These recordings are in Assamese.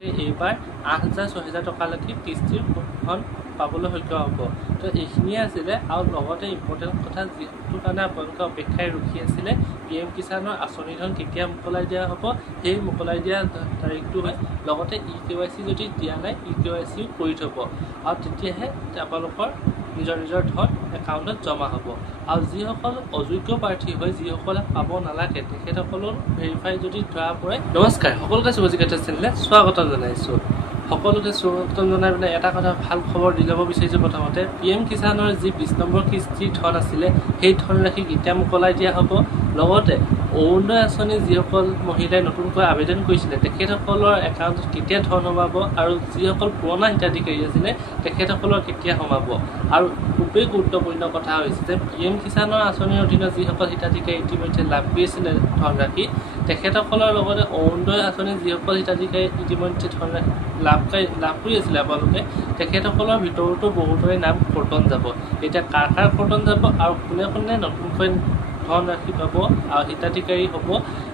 এইবাৰ ৮,০০০ ৬,০০০ টকালৈকে কিস্তিৰ ধন পাবলৈ সক্ষম হ'ব। তো এইখিনিয়ে আছিলে আৰু লগতে ইম্পৰ্টেণ্ট কথা যিটো কাৰণে আপোনালোকে অপেক্ষাই ৰখি আছিলে PM কিষাণৰ আঁচনি ধন কেতিয়া মোকলাই দিয়া হ'ব, সেই মোকলাই দিয়া তাৰিখটো হয়। লগতে EKYC যদি দিয়া নাই EKYCও কৰি থ'ব আৰু তেতিয়াহে আপোনালোকৰ নিজৰ ধন একাউণ্টত জমা হ'ব। আৰু যিসকল অযোগ্য প্ৰাৰ্থী হয়, যিসকলে পাব নালাগে, তেখেতসকলৰ ভেৰিফাই যদি ধৰা পৰে। নমস্কাৰ, সকলোকে শুভজিকাটা চেনেললৈ স্বাগতম জনাইছোঁ। সকলোকে স্বাগতম জনাই পেলাই এটা কথা ভাল খবৰ দি ল'ব বিচাৰিছোঁ। প্ৰথমতে PM কিষাণৰ যি 20 নম্বৰ কিস্তিৰ ধন আছিলে, সেই ধনৰাশি কেতিয়া মোকলাই দিয়া হ'ব, লগতে অৰুণোদয় আঁচনি যিসকল মহিলাই নতুনকৈ আবেদন কৰিছিলে তেখেতসকলৰ একাউণ্টত কেতিয়া ধন সোমাব আৰু যিসকল পুৰণা হিতাধিকাৰী আছিলে তেখেতসকলৰ কেতিয়া সোমাব। আৰু খুবেই গুৰুত্বপূৰ্ণ কথা হৈছে যে PM কিষাণৰ আঁচনিৰ অধীনত যিসকল হিতাধিকাৰী ইতিমধ্যে লাভ কৰিছিলে ধনৰাশি, তেখেতসকলৰ লগতে অৰুণোদয় আঁচনি যিসকল হিতাধিকাৰী ইতিমধ্যে ধনৰাশি লাভ কৰি আছিলে আপোনালোকে, তেখেতসকলৰ ভিতৰতো বহুতৰে নাম কৰ্তন যাব। এতিয়া কাৰ কৰ্তন যাব আৰু কোনে নতুনকৈ ধনৰাশি পাব আৰু হিতাধিকাৰী হ'ব,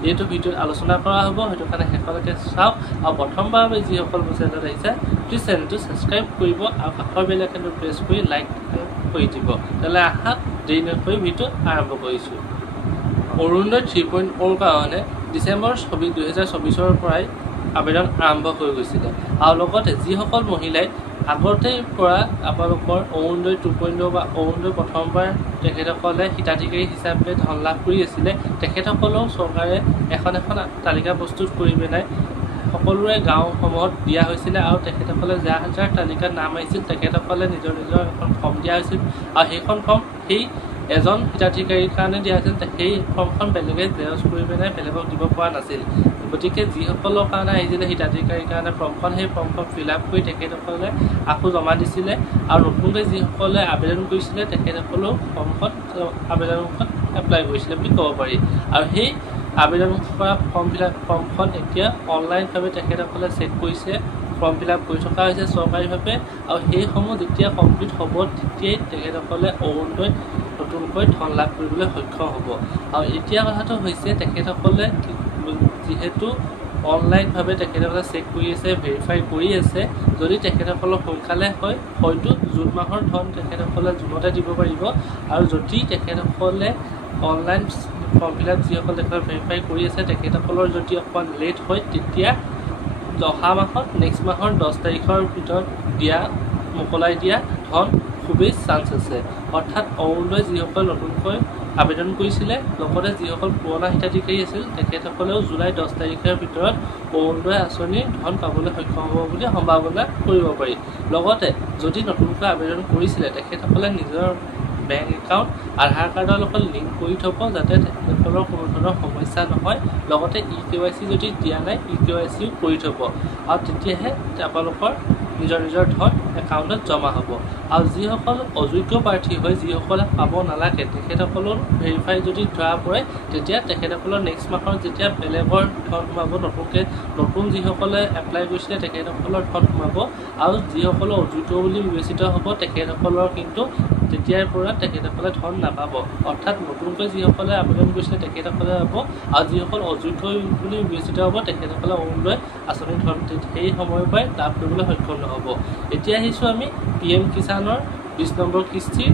এইটো ভিডিঅ'ত আলোচনা কৰা হ'ব। সেইটো কাৰণে শেষলৈকে চাওক আৰু প্ৰথমবাৰ যিসকল চেনেলত আহিছে প্লিজ চেনেলটো ছাবস্ক্ৰাইব কৰিব আৰু কাষৰ বেল আইকনটো প্ৰেছ কৰি লাইক কৰি দিব। তেতিয়াহ'লে আহা দেৰি নকৰি ভিডিঅ' আৰম্ভ কৰিছোঁ। অৰুণোদয় 3.0 কাৰণে ডিচেম্বৰ 2024 পৰাই আবেদন আৰম্ভ হৈ গৈছিলে। আৰু লগতে যিসকল মহিলাই আগতেই পৰা আপোনালোকৰ অৰুণোদয় 2.0 বা অৰুণোদয় প্ৰথমবাৰ তেখেতসকলে হিতাধিকাৰী হিচাপে ধন লাভ কৰি আছিলে, তেখেতসকলেও চৰকাৰে এখন তালিকা প্ৰস্তুত কৰি পেলাই সকলোৰে গাঁওসমূহত দিয়া হৈছিলে আৰু তেখেতসকলে যাৰ তালিকাত নাম আহিছিল তেখেতসকলে নিজৰ এখন ফৰ্ম দিয়া হৈছিল আৰু সেইখন ফৰ্ম সেই এজন হিতাধিকাৰীৰ কাৰণে দিয়া হৈছিল। সেই ফৰ্মখন বেলেগে জেৰক্স কৰি পেলাই বেলেগক দিব পৰা নাছিল। গতিকে যিসকলৰ কাৰণে আহিছিলে হিতাধিকাৰীৰ কাৰণে ফৰ্মখন, সেই ফৰ্মখন ফিল আপ কৰি তেখেতসকলে আকৌ জমা দিছিলে আৰু নতুনকৈ যিসকলে আবেদন কৰিছিলে তেখেতসকলেও আবেদনখন এপ্লাই কৰিছিলে বুলি ক'ব পাৰি। আৰু সেই আবেদন কৰা ফৰ্মখন এতিয়া অনলাইনভাৱে তেখেতসকলে চেক কৰিছে, ফৰ্ম ফিল আপ কৰি থকা হৈছে চৰকাৰীভাৱে। আৰু সেইসমূহ যেতিয়া কমপ্লিট হ'ব তেতিয়াই তেখেতসকলে অৰুণোদয় নতুনকৈ ধন লাভ কৰিবলৈ সক্ষম হ'ব। আৰু এতিয়া কথাটো হৈছে তেখেতসকলে যিহেতু অনলাইনভাৱে তেখেতসকলে চেক কৰি আছে, ভেৰিফাই কৰি আছে, যদি তেখেতসকলৰ সোনকালে হয় হয়তো জুন মাহৰ ধন তেখেতসকলে জুনতে দিব পাৰিব। আৰু যদি তেখেতসকলে অনলাইন ফৰ্ম ফিল আপ যিসকল তেখেতসকলে ভেৰিফাই কৰি আছে তেখেতসকলৰ যদি অকণমান লেট হয় তেতিয়া অহা মাহত নেক্সট মাহৰ 10 তাৰিখৰ ভিতৰত মোকলাই দিয়া ধন খুবেই চান্স আছে। অৰ্থাৎ অৰুণোদয় যিসকল নতুনকৈ আবেদন কৰিছিলে, লগতে যিসকল পুৰণা হিতাধিকাৰী আছিল তেখেতসকলেও জুলাই 10 তাৰিখৰ ভিতৰত অৰুণোদয় আঁচনিৰ ধন পাবলৈ সক্ষম হ'ব বুলি সম্ভাৱনা কৰিব পাৰি। লগতে যদি নতুনকৈ আবেদন কৰিছিলে তেখেতসকলে নিজৰ বেংক একাউণ্ট আধাৰ কাৰ্ডৰ লগত লিংক কৰি থ'ব যাতে তেখেতসকলৰ কোনো ধৰণৰ সমস্যা নহয়। লগতে EKYC যদি দিয়া নাই EKYCও কৰি থ'ব আৰু তেতিয়াহে আপোনালোকৰ নিজৰ ধন একাউণ্টত জমা হ'ব। আৰু যিসকল অযোগ্য প্ৰাৰ্থী হয়, যিসকলে পাব নালাগে, তেখেতসকলৰ ভেৰিফাই যদি ধৰা পৰে তেতিয়া তেখেতসকলৰ নেক্সট মাহত যেতিয়া বেলেগৰ ধন সোমাব, নতুন যিসকলে এপ্লাই কৰিছিলে তেখেতসকলৰ ধন সোমাব। আৰু যিসকলৰ অযোগ্য বুলি বিবেচিত হ'ব তেখেতসকলৰ কিন্তু তেতিয়াৰ পৰা তেখেতসকলে ধন নাপাব। অৰ্থাৎ নতুনকৈ যিসকলে আবেদন কৰিছিলে তেখেতসকলে পাব আৰু যিসকল অযোগ্য বুলি বিবেচিত হ'ব তেখেতসকলে অৰুণোদয় আঁচনিৰ ধন সেই সময়ৰ পৰাই লাভ কৰিবলৈ সক্ষম নহ'ব। এতিয়া আহিছোঁ আমি PM কিষাণৰ 20 নম্বৰ কিস্তিৰ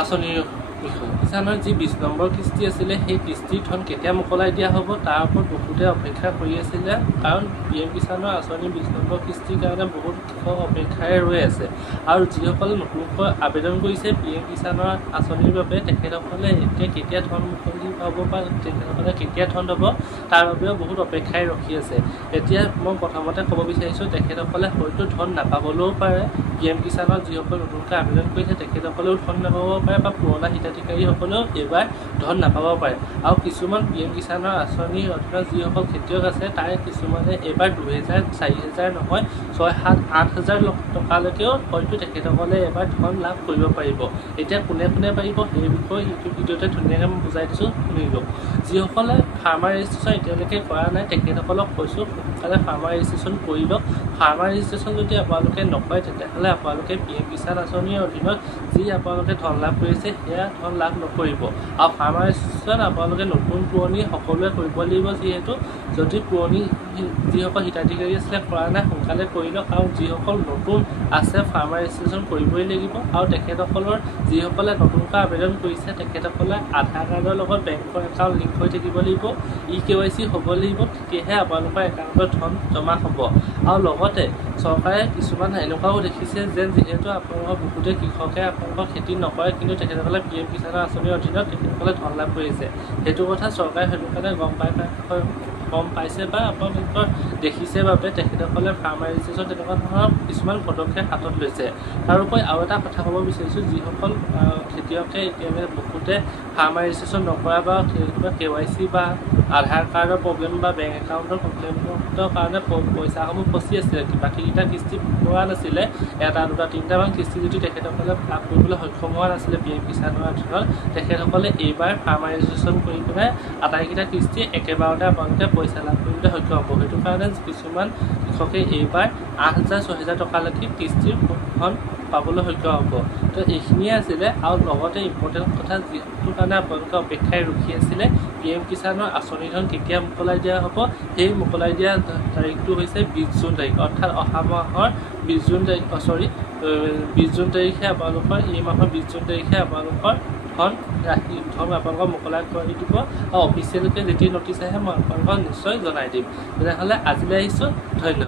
আঁচনিৰ বিষয়ে। কিষাণৰ যি 20 নম্বৰ কিস্তি আছিলে সেই কিস্তিৰ ধন কেতিয়া মোকলাই দিয়া হ'ব তাৰ ওপৰত বহুতে অপেক্ষা কৰি আছিলে, কাৰণ PM কিষাণৰ আঁচনিৰ 20 নম্বৰ কিস্তিৰ কাৰণে বহুত কৃষক অপেক্ষাৰে ৰৈ আছে। আৰু যিসকলে নতুনকৈ আবেদন কৰিছে PM কিষাণৰ আঁচনিৰ বাবে তেখেতসকলে এতিয়া কেতিয়া ধন মুকলি পাব বা তেখেতসকলে কেতিয়া ধন পাব তাৰ বাবেও বহুত অপেক্ষাৰে ৰখি আছে। এতিয়া মই প্ৰথমতে ক'ব বিচাৰিছোঁ তেখেতসকলে হয়তো ধন নাপাবলৈও পাৰে। PM কিষাণত যিসকলে নতুনকৈ আবেদন কৰিছে তেখেতসকলেও ধন নাপাব পাৰে বা পুৰণা হিতাধিকাৰীসকলেও এইবাৰ ধন নাপাব পাৰে। আৰু কিছুমান PM কিষাণৰ আঁচনিৰ অধীনত যিসকল খেতিয়ক আছে তাৰে কিছুমানে এইবাৰ 2,000, 4,000 নহয় 6,000, 8,000 টকালৈকেও হয়তো তেখেতসকলে এবাৰ ধন লাভ কৰিব পাৰিব। এতিয়া কোনে পাৰিব সেই বিষয়ে ইউটিউব ভিডিঅ'তে ধুনীয়াকৈ মই বুজাই দিছোঁ, শুনি লওক। যিসকলে ফাৰ্মাৰ ৰেজিষ্ট্ৰেশ্যন এতিয়ালৈকে কৰা নাই তেখেতসকলক কৈছোঁ সোনকালে ফাৰ্মাৰ ৰেজিষ্ট্ৰেশ্যন কৰি লওক। ফাৰ্মাৰ ৰেজিষ্ট্ৰেশ্যন যদি আপোনালোকে নকৰে তেতিয়াহ'লে আপোনালোকে PM কিষাণ আঁচনিৰ অধীনত যি আপোনালোকে ধন লাভ কৰিছে সেয়া ধন লাভ নকৰিব। আৰু ফাৰ্মাৰ ৰেজিষ্ট্ৰেশ্যন আপোনালোকে নতুন পুৰণি সকলোৱে কৰিব লাগিব, যিহেতু যদি পুৰণি যিসকল হিতাধিকাৰী আছিলে কৰা নাই সোনকালে কৰি লওক আৰু যিসকল নতুন আছে ফাৰ্মাৰ ৰেজিষ্ট্ৰেশ্যন কৰিবই লাগিব আৰু তেখেতসকলৰ যিসকলে নতুনকৈ আবেদন কৰিছে তেখেতসকলে আধাৰ কাৰ্ডৰ লগত বেংকৰ একাউণ্ট লিংক হৈ থাকিব লাগিব EKYC হ'ব লাগিব তেতিয়াহে আপোনালোকৰ একাউণ্টত ধন জমা হ'ব আৰু লগতে চৰকাৰে কিছুমান এনেকুৱাও দেখিছে যে যিহেতু আপোনালোকৰ বহুতে কৃষকে আপোনালোকৰ খেতি নকৰে কিন্তু তেখেতসকলে PM কিষাণৰ আঁচনিৰ অধীনত তেখেতসকলে ধন লাভ কৰিছে সেইটো কথা চৰকাৰে সেইটো কাৰণে গম পাইছে বা আপোনালোকৰ দেখিছে বাবে তেখেতসকলে ফাৰ্মাৰ ৰেজিষ্ট্ৰেশ্যন তেনেকুৱা ধৰণৰ কিছুমান পদক্ষেপ হাতত লৈছে তাৰোপৰি আৰু এটা কথা ক'ব বিচাৰিছোঁ যিসকল খেতিয়কে এতিয়া বহুতে ফাৰ্মাৰ ৰেজিষ্ট্ৰেশ্যন নকৰা বা KYC বা আধাৰ কাৰ্ডৰ প্ৰব্লেম বা বেংক একাউণ্টৰ প্ৰব্লেমৰ কাৰণে পইচাসমূহ ফচি আছিলে বাকীকেইটা কিস্তি পোৱা নাছিলে এটা দুটা তিনিটামান কিস্তি যদি তেখেতসকলে লাভ কৰিবলৈ সক্ষম হোৱা নাছিলে PM কিষাণৰ অধীনত তেখেতসকলে এইবাৰ ফাৰ্মাৰ ৰেজিষ্ট্ৰেশ্যন কৰি পেলাই আটাইকেইটা কিস্তি একেবাৰতে আপোনালোকে পইচা লাভ কৰিবলৈ সক্ষম হ'ব সেইটো কাৰণে কিছুমান কৃষকে এইবাৰ 8,000-6,000 টকালৈকে কিস্তিৰ ধন পাবলৈ সক্ষম হ'ব তো এইখিনিয়ে আছিলে আৰু লগতে ইম্পৰ্টেণ্ট কথা যিটো কাৰণে আপোনালোকে অপেক্ষাই ৰখি আছিলে PM কিষাণৰ আঁচনি ধন কেতিয়া মোকলাই দিয়া হ'ব সেই মোকলাই দিয়া তাৰিখটো হৈছে 20 জুন তাৰিখ অৰ্থাৎ অহা মাহৰ 20 জুন তাৰিখে আপোনালোকৰ এই মাহৰ 20 জুন তাৰিখে আপোনালোকৰ ধন আপোনালোকক মোকলাই কৰি দিব আৰু অফিচিয়েলকৈ যেতিয়া নটিচ আহে মই আপোনালোকক নিশ্চয় জনাই দিম তেনেহ'লে আজিলৈ আহিছোঁ ধন্যবাদ।